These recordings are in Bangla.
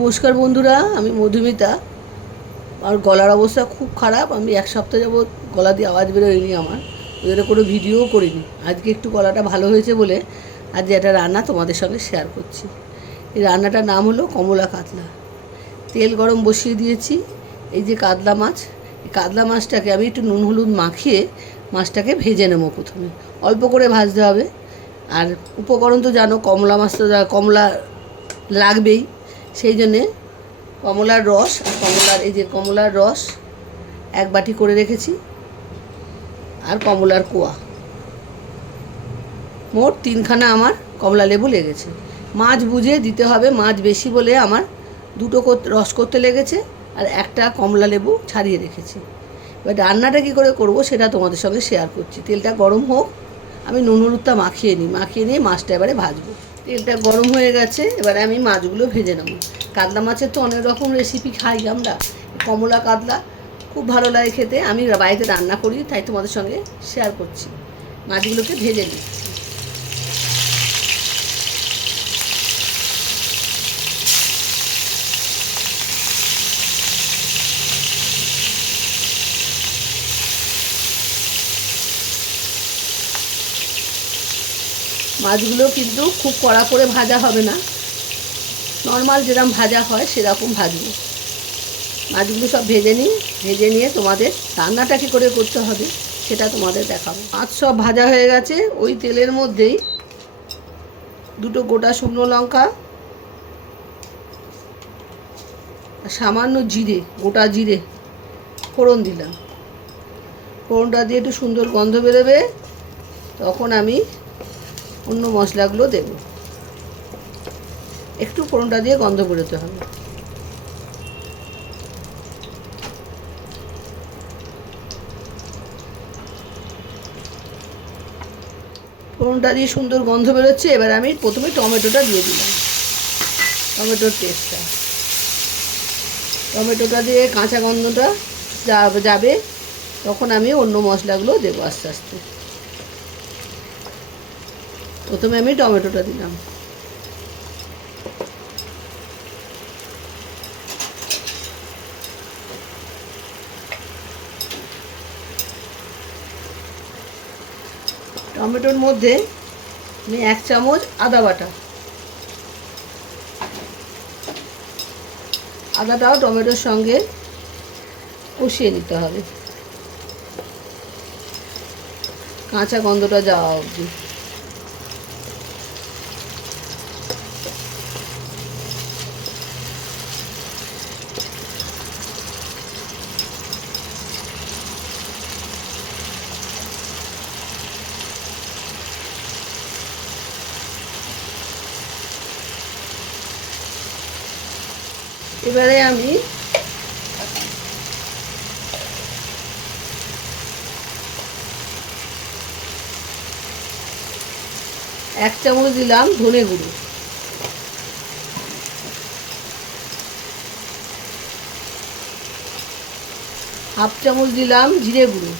নমস্কার বন্ধুরা, আমি মধুমিতা। আর গলার অবস্থা খুব খারাপ। আমি এক সপ্তাহ যাবৎ গলা দিয়ে আওয়াজ বেরোয়নি আমার, ওই জন্য কোনো ভিডিও করিনি। আজকে একটু গলাটা ভালো হয়েছে বলে আজ একটা রান্না তোমাদের সঙ্গে শেয়ার করছি। এই রান্নাটার নাম হলো কমলা কাতলা। তেল গরম বসিয়ে দিয়েছি। এই যে কাতলা মাছ, এই কাতলা মাছটাকে আমি একটু নুন হলুদ মাখিয়ে মাছটাকে ভেজে নেবো। প্রথমে অল্প করে ভাজতে হবে। আর উপকরণ তো জানো, কমলা মাছ তো কমলা লাগবেই। সেই জন্যে কমলার রস আর কমলার রস এক বাটি করে রেখেছি, আর কমলার কোয়া, মোট 3খানা আমার কমলা লেবু লেগেছে। মাছ বুঝে দিতে হবে, মাছ বেশি বলে আমার দুটো রস করতে লেগেছে, আর একটা কমলা লেবু ছাড়িয়ে রেখেছি। এবার রান্নাটা কী করে করব সেটা তোমাদের সঙ্গে শেয়ার করছি। তেলটা গরম হোক, আমি নুন হলুদটা মাখিয়ে নিয়ে মাছটা এবারে ভাজবো। তেলটা গরম হয়ে গেছে, এবারে আমি মাছগুলো ভেজে নেব। কাতলা মাছের তো অনেক রকম রেসিপি খাই আমরা। কমলা কাতলা খুব ভালো লাগে খেতে, আমি বাড়িতে রান্না করি, তাই তোমাদের সঙ্গে শেয়ার করছি। মাছগুলোকে ভেজে নিচ্ছি। মাছগুলো কিন্তু খুব কড়া করে ভাজা হবে না, নর্মাল যেরকম ভাজা হয় সেরকম ভাজবো। মাছগুলো সব ভেজে নিয়ে তোমাদের রান্নাটা কী করে করতে হবে সেটা তোমাদের দেখাবো। মাছ সব ভাজা হয়ে গেছে। ওই তেলের মধ্যেই দুটো গোটা শুকনো লঙ্কা, সামান্য জিরে, গোটা জিরে ফোড়ন দিলাম। ফোড়নটা দিয়ে একটু সুন্দর গন্ধ বেরোবে, তখন আমি অন্য মশলাগুলো দেব। একটু ফোড়নটা দিয়ে গন্ধ বেরোতে হবে। ফোড়নটা দিয়ে সুন্দর গন্ধ বেরোচ্ছে। এবার আমি প্রথমে টমেটোটা দিয়ে দিলাম। টমেটোর টেস্টটা, টমেটোটা দিয়ে কাঁচা গন্ধটা যাবে, তখন আমি অন্য মশলাগুলো দেবো আস্তে আস্তে। প্রথমে আমি টমেটোটা দিলাম। টমেটোর মধ্যে আমি 1 চামচ আদা বাটা, আদাটাও টমেটোর সঙ্গে কষিয়ে নিতে হবে, কাঁচা গন্ধটা যাওয়া অবধি। এবারে আমি এক চামচ দিলাম ধনে গুঁড়ো, হাফ চামচ দিলাম জিরে গুঁড়ো,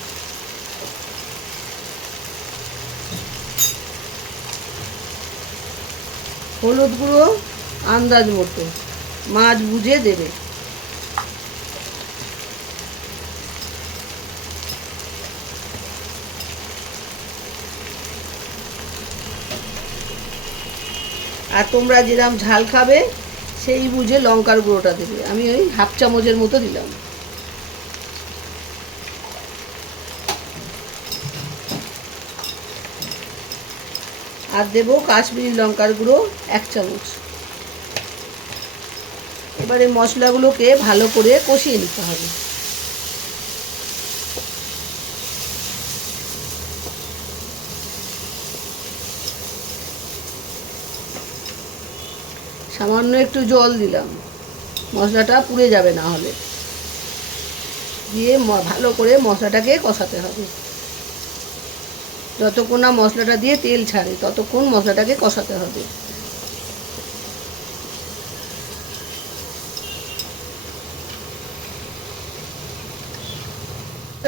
হলুদ গুঁড়ো আন্দাজ মতো, মাছ বুঝে দেবে। আর তোমরা যেরকম ঝাল খাবে সেই বুঝে লঙ্কার গুঁড়োটা দেবে। আমি ওই হাফ চামচের মতো দিলাম। আর দেবো কাশ্মীরি লঙ্কার গুঁড়ো 1 চামচ। এবারে মশলাগুলোকে ভালো করে কষিয়ে নিতে হবে। সামান্য একটু জল দিলাম, মশলাটা পুড়ে যাবে না হলে। দিয়ে ভালো করে মশলাটাকে কষাতে হবে। যতক্ষণ না মশলাটা দিয়ে তেল ছাড়ে ততক্ষণ মশলাটাকে কষাতে হবে।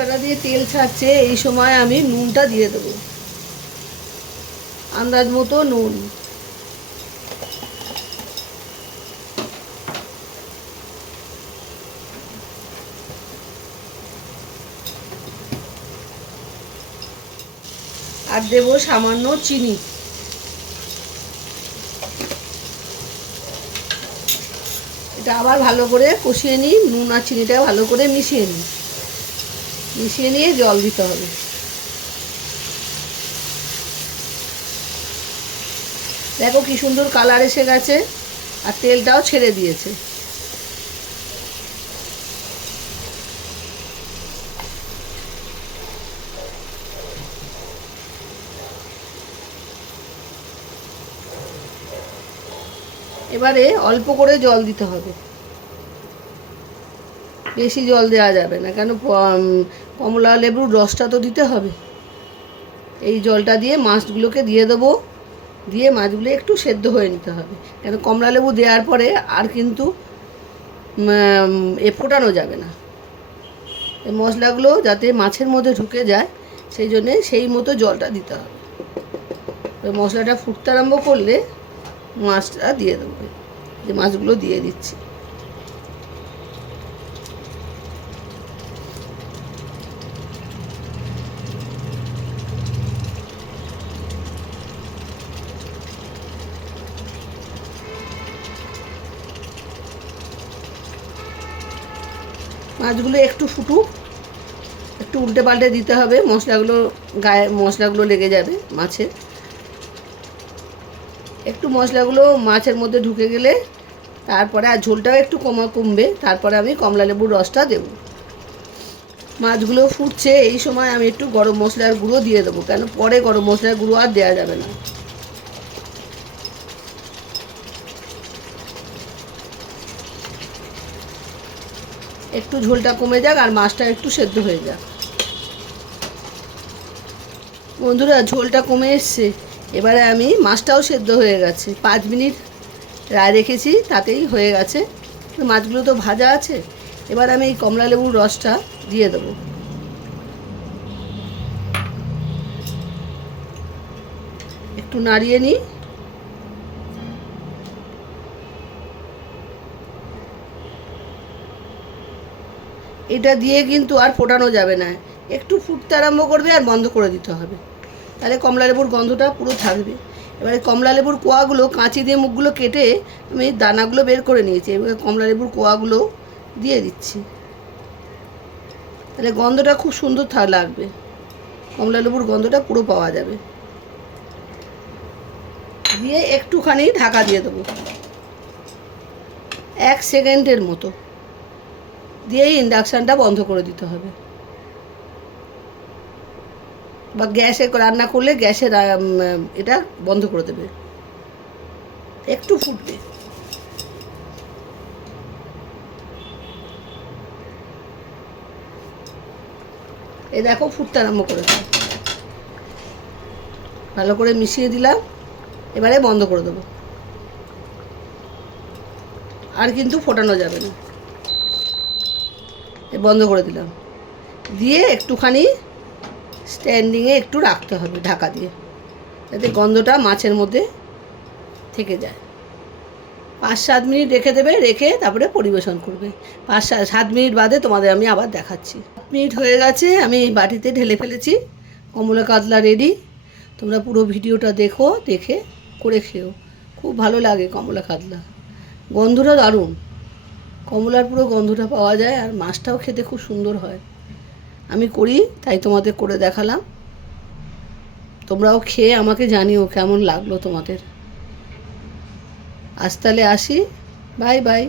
মশলাটা দিয়ে তেল ছাড়ছে, এই সময় আমি নুনটা দিয়ে দেবো, আন্দাজ মতো নুন। আর দেবো সামান্য চিনি। এটা আবার ভালো করে কষিয়ে নিই, নুন আর চিনিটা ভালো করে মিশিয়ে নিই, মিশিয়ে নিয়ে জল দিতে হবে। দেখো কি সুন্দর কালার এসে গেছে আর তেলটাও ছেড়ে দিয়েছে। এবারে অল্প করে জল দিতে হবে, বেশি জল দেওয়া যাবে না, কেন কমলা লেবুর রসটা তো দিতে হবে। এই জলটা দিয়ে মাছগুলোকে দিয়ে দেবো, দিয়ে মাছগুলো একটু সেদ্ধ হয়ে নিতে হবে, কেন কমলা লেবু দেওয়ার পরে আর কিন্তু ফোটানো যাবে না। এই মশলাগুলো যাতে মাছের মধ্যে ঢুকে যায় সেই জন্যে সেই মতো জলটা দিতে হবে। মশলাটা ফুটতে আরম্ভ করলে মাছটা দিয়ে দেবো, যে মাছগুলো দিয়ে দিচ্ছি। মাছগুলো একটু ফুটুক, একটু উল্টে পাল্টে দিতে হবে, মশলাগুলো গায়ে মশলাগুলো লেগে যাবে মাছে। একটু মশলাগুলো মাছের মধ্যে ঢুকে গেলে তারপরে আর ঝোলটাও একটু কমবে, তারপরে আমি কমলা লেবুর রসটা দেব। মাছগুলো ফুটছে, এই সময় আমি একটু গরম মশলার গুঁড়ো দিয়ে দেবো, কেন পরে গরম মশলার গুঁড়ো আর দেওয়া যাবে না। একটু ঝোলটা কমে যাক আর মাছটা একটু সেদ্ধ হয়ে যাক। বন্ধুরা ঝোলটা কমে এসছে, এবারে আমি মাছটাও সেদ্ধ হয়ে গেছে, 5 মিনিট রায় রেখেছি তাতেই হয়ে গেছে। মাছগুলো তো ভাজা আছে, এবার আমি এই কমলা লেবুর রসটা দিয়ে দেবো। একটু নাড়িয়ে নিই, এটা দিয়ে কিন্তু আর ফোটানো যাবে না, একটু ফুটতে আরম্ভ করবে আর বন্ধ করে দিতে হবে, তাহলে কমলা লেবুর গন্ধটা পুরো থাকবে। এবারে কমলা লেবুর কোয়াগুলো কাঁচি দিয়ে মুখগুলো কেটে আমি দানাগুলো বের করে নিয়েছি, এবারে কমলা লেবুর কোয়াগুলো দিয়ে দিচ্ছি, তাহলে গন্ধটা খুব সুন্দর লাগবে, কমলা লেবুর গন্ধটা পুরো পাওয়া যাবে। দিয়ে একটুখানি ঢাকা দিয়ে দেবো 1 সেকেন্ডের মতো, দিয়েই ইন্ডাকশানটা বন্ধ করে দিতে হবে, বা গ্যাসে রান্না করলে গ্যাসের এটা বন্ধ করে দেবে, একটু ফুটবে। এই দেখো ফুটতে আরম্ভ করেছে, ভালো করে মিশিয়ে দিলাম, এবারে বন্ধ করে দেবো, আর কিন্তু ফোটানো যাবে না। বন্ধ করে দিলাম, দিয়ে একটুখানি স্ট্যান্ডিংয়ে একটু রাখতে হবে ঢাকা দিয়ে, যাতে গন্ধটা মাছের মধ্যে থেকে যায়। 5-7 মিনিট রেখে দেবে, রেখে তারপরে পরিবেশন করবে। 5-7 মিনিট বাদে তোমাদের আমি আবার দেখাচ্ছি। 7 মিনিট হয়ে গেছে, আমি বাটিতে ঢেলে ফেলেছি, কমলা কাতলা রেডি। তোমরা পুরো ভিডিওটা দেখো, দেখে করে খেও, খুব ভালো লাগে কমলা কাতলা, গন্ধটা দারুণ, কমলার পুরো গন্ধটা পাওয়া যায়, আর মাছটাও খেতে খুব সুন্দর হয়। আমি করি তাই তোমাদের করে দেখালাম, তোমরাও খেয়ে আমাকে জানিও কেমন লাগলো তোমাদের। আজ তাহলে আসি, বাই বাই।